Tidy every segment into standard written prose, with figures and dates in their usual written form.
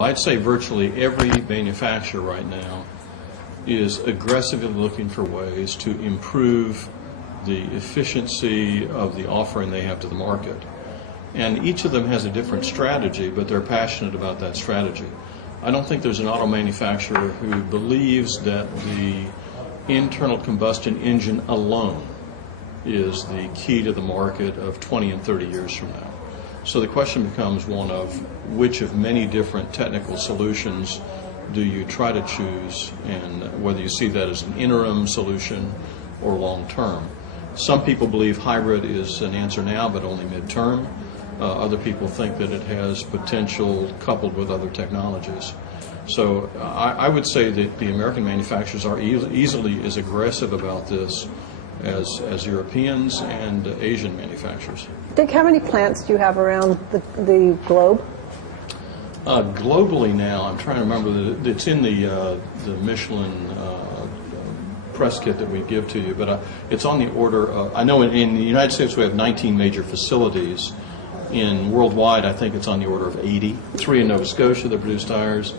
I'd say virtually every manufacturer right now is aggressively looking for ways to improve the efficiency of the offering they have to the market. And each of them has a different strategy, but they're passionate about that strategy. I don't think there's an auto manufacturer who believes that the internal combustion engine alone is the key to the market of 20 and 30 years from now. So the question becomes one of which of many different technical solutions do you try to choose, and whether you see that as an interim solution or long term. Some people believe hybrid is an answer now, but only midterm. Other people think that it has potential coupled with other technologies. So I would say that the American manufacturers are easily as aggressive about this as Europeans and Asian manufacturers. Dick, how many plants do you have around the globe? Globally now, I'm trying to remember, it's in the Michelin press kit that we give to you, but it's on the order of, I know in the United States we have 19 major facilities. In worldwide, I think it's on the order of 80. 3 in Nova Scotia that produce tires,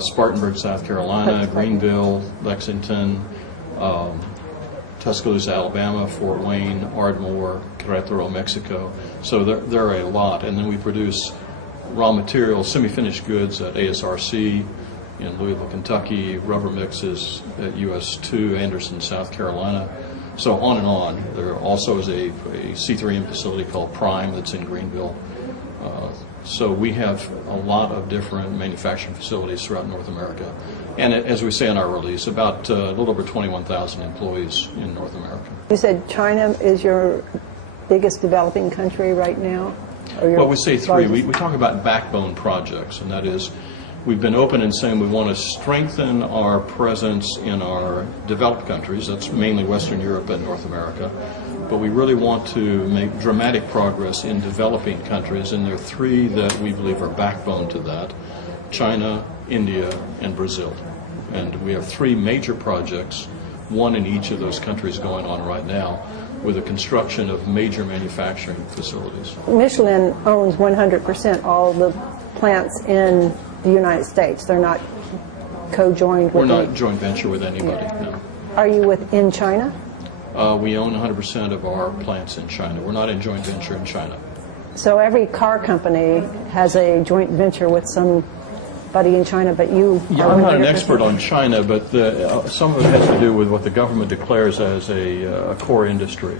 Spartanburg, South Carolina, Greenville, Lexington, Tuscaloosa, Alabama, Fort Wayne, Ardmore, Querétaro, Mexico. So there are a lot. And then we produce raw materials, semi-finished goods at ASRC in Louisville, Kentucky, rubber mixes at US2, Anderson, South Carolina. So on and on. There also is a C3M facility called Prime that's in Greenville. So we have a lot of different manufacturing facilities throughout North America. And as we say in our release, about a little over 21,000 employees in North America. You said China is your biggest developing country right now? Well, we say 3. We talk about backbone projects, and that is we've been open in saying we want to strengthen our presence in our developed countries. That's mainly Western Europe and North America. But we really want to make dramatic progress in developing countries, and there are 3 that we believe are backbone to that: China, India, and Brazil. And we have 3 major projects, one in each of those countries going on right now, with the construction of major manufacturing facilities. Michelin owns 100% all the plants in the United States. They're not co-joined with We're not joint venture with anybody, no. Are you within China? We own 100% of our plants in China. We're not in joint venture in China. So every car company has a joint venture with somebody in China, but you... Yeah, I'm not an expert on China, but some of it has to do with what the government declares as a core industry.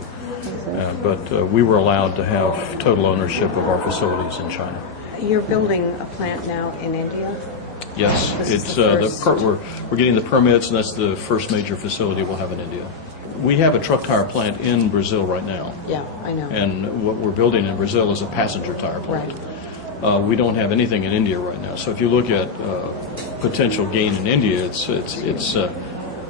But we were allowed to have total ownership of our facilities in China. You're building a plant now in India? Yes, it's we're getting the permits, and that's the first major facility we'll have in India. We have a truck tire plant in Brazil right now. Yeah, I know. And what we're building in Brazil is a passenger tire plant. Right. We don't have anything in India right now. So if you look at potential gain in India, it's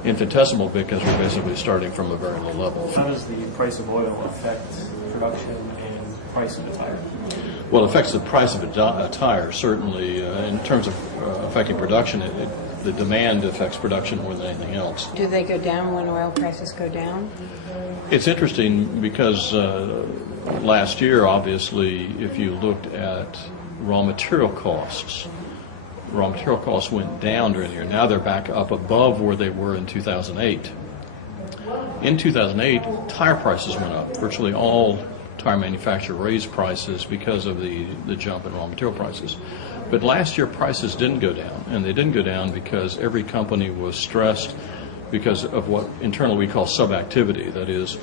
infinitesimal because we're basically starting from a very low level. How does the price of oil affect production and price of the tire? Well, it affects the price of a tire, certainly. In terms of affecting production, the demand affects production more than anything else. Do they go down when oil prices go down? It's interesting because last year, obviously, if you looked at raw material costs went down during the year. Now they're back up above where they were in 2008. In 2008, tire prices went up. Virtually all tire manufacturers raised prices because of the jump in raw material prices. But last year prices didn't go down, and they didn't go down because every company was stressed because of what internally we call subactivity. That is,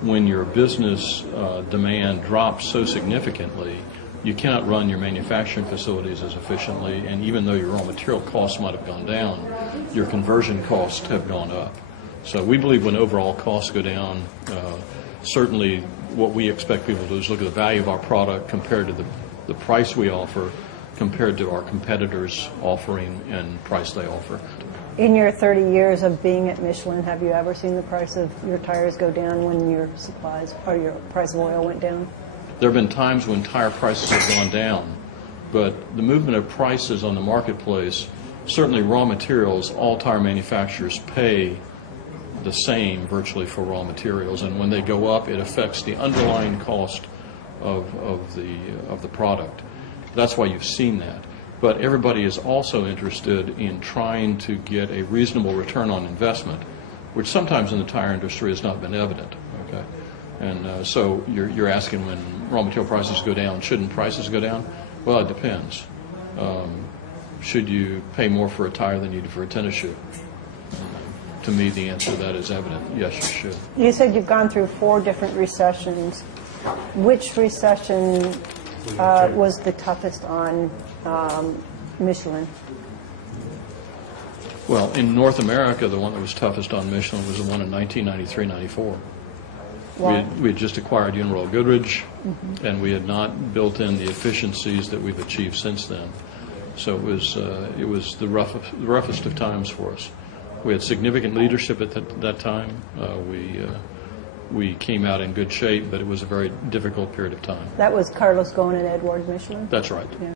when your business demand drops so significantly, you cannot run your manufacturing facilities as efficiently, and even though your raw material costs might have gone down, your conversion costs have gone up. So we believe when overall costs go down, certainly what we expect people to do is look at the value of our product compared to the price we offer, compared to our competitors' offering and price they offer. In your 30 years of being at Michelin, have you ever seen the price of your tires go down when your supplies or your price of oil went down? There have been times when tire prices have gone down, but the movement of prices on the marketplace, certainly raw materials, all tire manufacturers pay the same virtually for raw materials, and when they go up, it affects the underlying cost of the product. That's why you've seen that. But everybody is also interested in trying to get a reasonable return on investment, which sometimes in the tire industry has not been evident. Okay, and so you're asking, when raw material prices go down, shouldn't prices go down? Well, it depends. Should you pay more for a tire than you do for a tennis shoe? To me, the answer to that is evident. Yes, you should. You said you've gone through 4 different recessions. Which recession was the toughest on Michelin? Well, in North America, the one that was toughest on Michelin was the one in 1993-94. Why? We had just acquired Uniroyal Goodrich, and we had not built in the efficiencies that we've achieved since then. So it was the roughest of times for us. We had significant leadership at that time. We came out in good shape, but it was a very difficult period of time. That was Carlist, Goen, and Edward Michelin? That's right. Yeah.